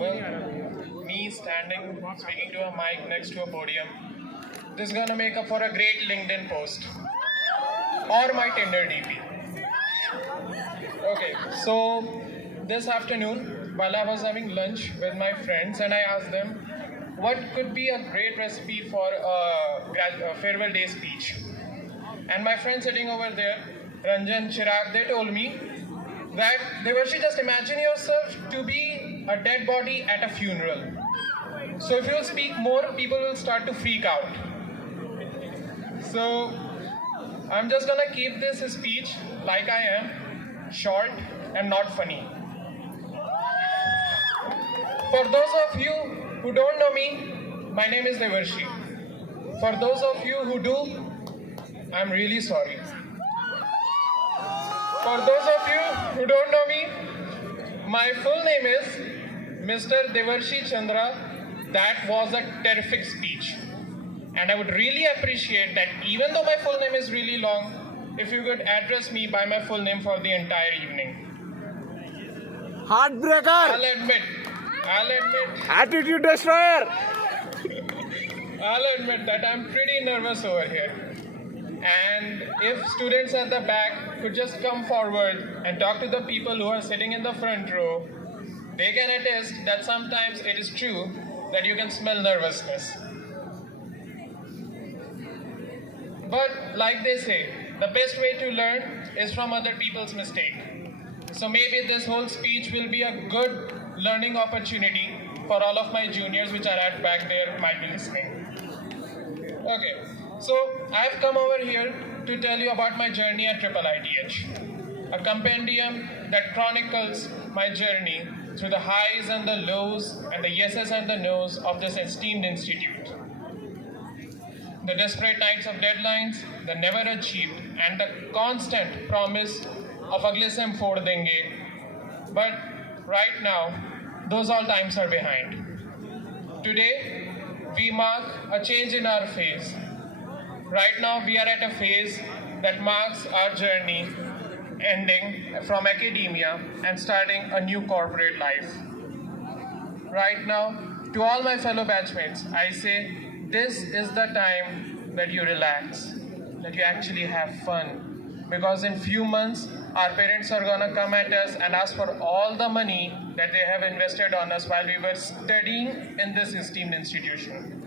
Well, me standing, speaking to a mic next to a podium, this is gonna make up for a great LinkedIn post or my Tinder DP. Okay, so this afternoon, while I was having lunch with my friends, and I asked them what could be a great recipe for a farewell day speech. And my friend sitting over there, Ranjan, Chirag, they told me that they were just imagine yourself to be a dead body at a funeral. So if you speak more, people will start to freak out. So I'm just gonna keep this speech like I am, short and not funny. For those of you who don't know me, my name is Devarshi. For those of you who do, I'm really sorry. For those of you who don't know me, my full name is Mr. Devarshi Chandra. That was a terrific speech. And I would really appreciate that even though my full name is really long, if you could address me by my full name for the entire evening. Heartbreaker! I'll admit. Attitude destroyer! I'll admit that I'm pretty nervous over here. And if students at the back could just come forward and talk to the people who are sitting in the front row, they can attest that sometimes it is true that you can smell nervousness. But like they say, the best way to learn is from other people's mistake. So maybe this whole speech will be a good learning opportunity for all of my juniors which are at back there might be listening. Okay, so I've come over here to tell you about my journey at IIITH, a compendium that chronicles my journey through the highs and the lows and the yeses and the nos of this esteemed institute. The desperate nights of deadlines, the never achieved, and the constant promise of agle se hum phod denge. But right now, those all times are behind. Today, we mark a change in our phase. Right now, we are at a phase that marks our journey ending from academia and starting a new corporate life. Right now, to all my fellow batchmates, I say this is the time that you relax, that you actually have fun. Because in few months, our parents are gonna come at us and ask for all the money that they have invested on us while we were studying in this esteemed institution.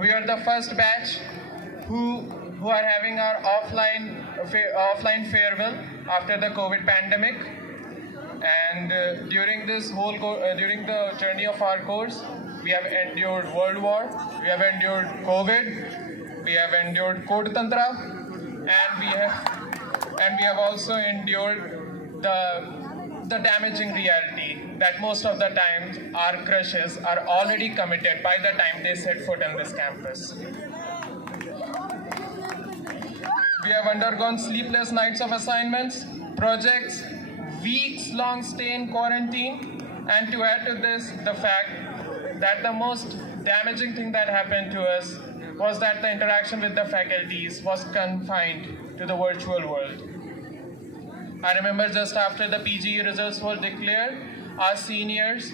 We are the first batch who are having our offline farewell after the COVID pandemic. And during this whole during the journey of our course, we have endured World War, we have endured COVID, we have endured Code Tantra, and we have also endured the damaging reality that most of the time our crushes are already committed by the time they set foot on this campus. We have undergone sleepless nights of assignments, projects, weeks-long stay in quarantine, and to add to this, the fact that the most damaging thing that happened to us was that the interaction with the faculties was confined to the virtual world. I remember just after the PGE results were declared, our seniors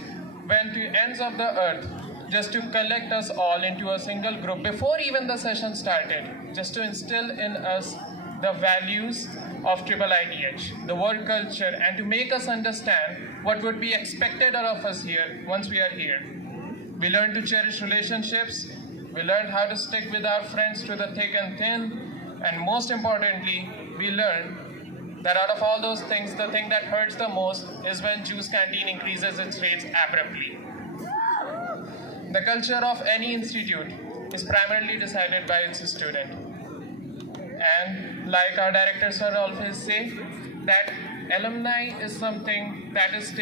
went to ends of the earth just to collect us all into a single group before even the session started, just to instill in us the values of IIITH, the work culture, and to make us understand what would be expected of us here once we are here. We learned to cherish relationships, we learned how to stick with our friends through the thick and thin, and most importantly, we learned that out of all those things, the thing that hurts the most is when juice canteen increases its rates abruptly. The culture of any institute is primarily decided by its student. And like our director sir always say, that alumni is something that is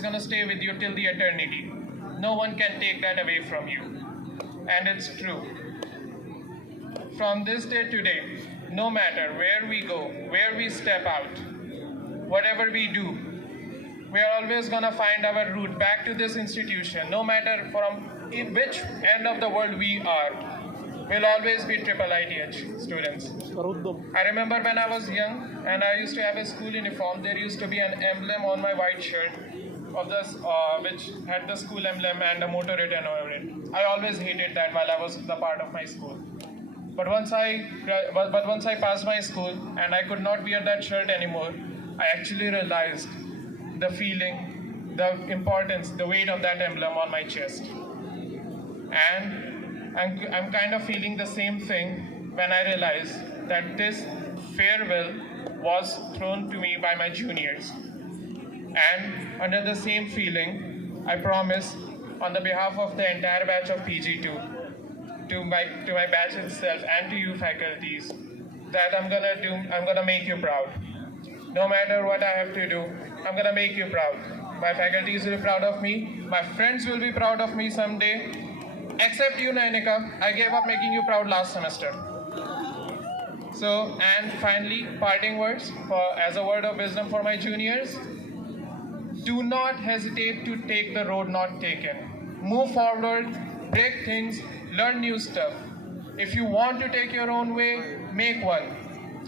going to stay with you till the eternity. No one can take that away from you. And it's true. From this day to day, no matter where we go, where we step out, whatever we do, we are always going to find our route back to this institution, no matter from which end of the world we are. We'll always be IIITH students. I remember when I was young and I used to have a school uniform, there used to be an emblem on my white shirt of this, which had the school emblem and a motto written over it. I always hated that while I was the part of my school. But once I passed my school and I could not wear that shirt anymore, I actually realized the feeling, the importance, the weight of that emblem on my chest. And I'm kind of feeling the same thing when I realize that this farewell was thrown to me by my juniors. And under the same feeling, I promise on the behalf of the entire batch of PG2, to my batch itself and to you faculties, that I'm gonna make you proud. No matter what I have to do, I'm gonna make you proud. My faculties will be proud of me, my friends will be proud of me someday, except you, Nainika. I gave up making you proud last semester. So, and finally, parting words as a word of wisdom for my juniors. Do not hesitate to take the road not taken. Move forward, break things, learn new stuff. If you want to take your own way, make one.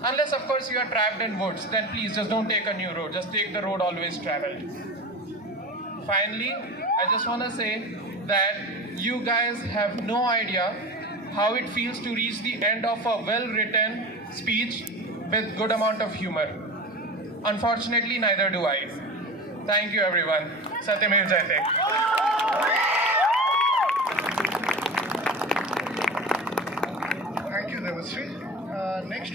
Unless, of course, you are trapped in woods, then please just don't take a new road. Just take the road always traveled. Finally, I just want to say that you guys have no idea how it feels to reach the end of a well-written speech with good amount of humor. Unfortunately, neither do I. Thank you, everyone. Satyamev Jayate. Thank you, Devasri. Next.